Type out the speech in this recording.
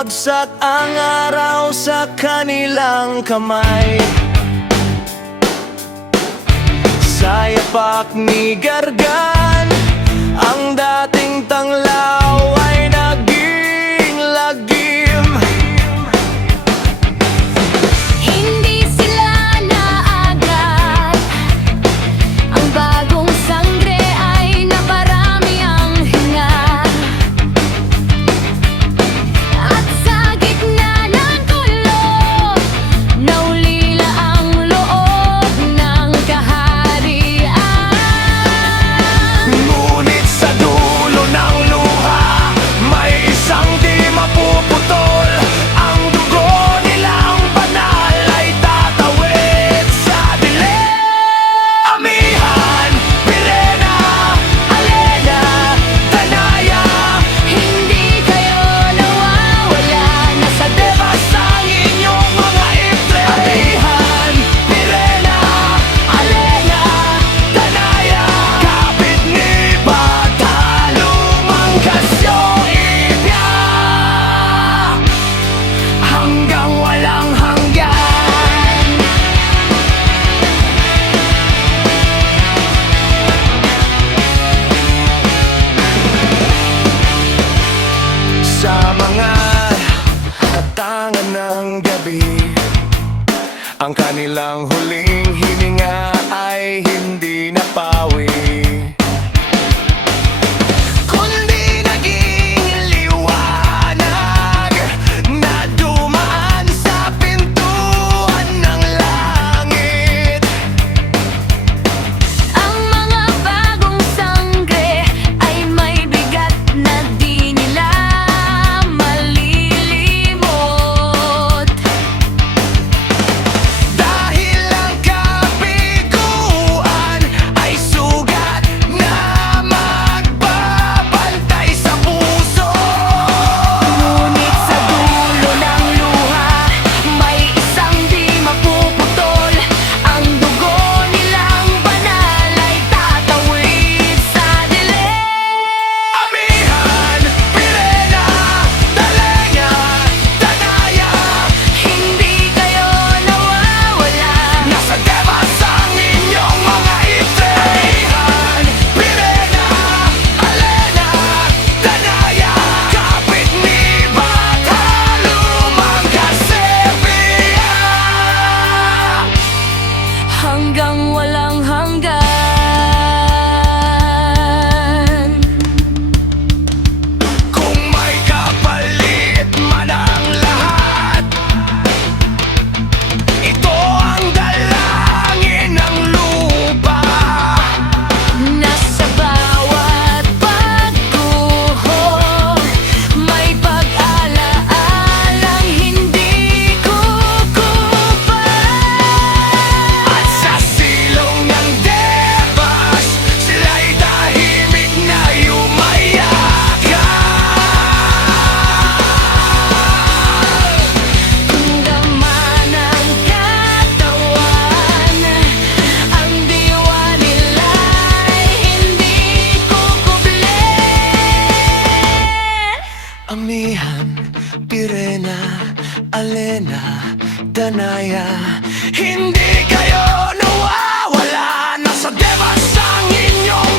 bumagsak ang araw sa kanilang kamay. Sa yapak ni Gargan, ang dating tanglaw ay naging lagim. Hindi sila naagad, ang bagong sangre ay naparami ang hinga. At sa gitna ng kulog, naulila ang loob ng kaharian. Ngunit sa dulo ng luha, may isang di mapuputol. Ang dugo nilang banal ay tatawid sa dilim. Amihan, Pirena, Alena, Danaya, Hindi kayo nawawala, nasa devas ang inyong mga itre. Amihan, Pirena, Alena, Danaya, kapit ni Batalumang Cassiopeia, hanggang walang hanggan. Sa mga hatangan ng gabi, ang kanilang huling hininga ay hindi napawi, kundi naging liwanag na dumaan sa pintuan ng langit. ang mga bagong sangre ay may bigat na di nila malilimot. Dahil ang kabiguan ay sugat na magbabantay sa puso. Ngunit sa dulo ng luha, may isang di mapuputol. Ang dugo nilang banal ay tatawid sa dilim. Amihan, Pirena, Dalenya, Danaya, Hindi kayo nawawala, nasa devas ang inyong mga itre. Amihan, Pirena, Alena, Danaya, kapit ni Batalumang Cassiopeia, hanggang walang hanggan. kung may kapalit man ang lahat, ito ang dalangin ng lupa. Nasa bawat pagguho, may pag-alaalang hindi kukupan. At sa silong ng devas, sila'y tahimik na yumayakan. Kung dama ng katawan, ang diwa nila'y hindi kukubli. Amihan, Pirena, Alena, Danaya, hindi kayo nawawala, nasa devas ang inyong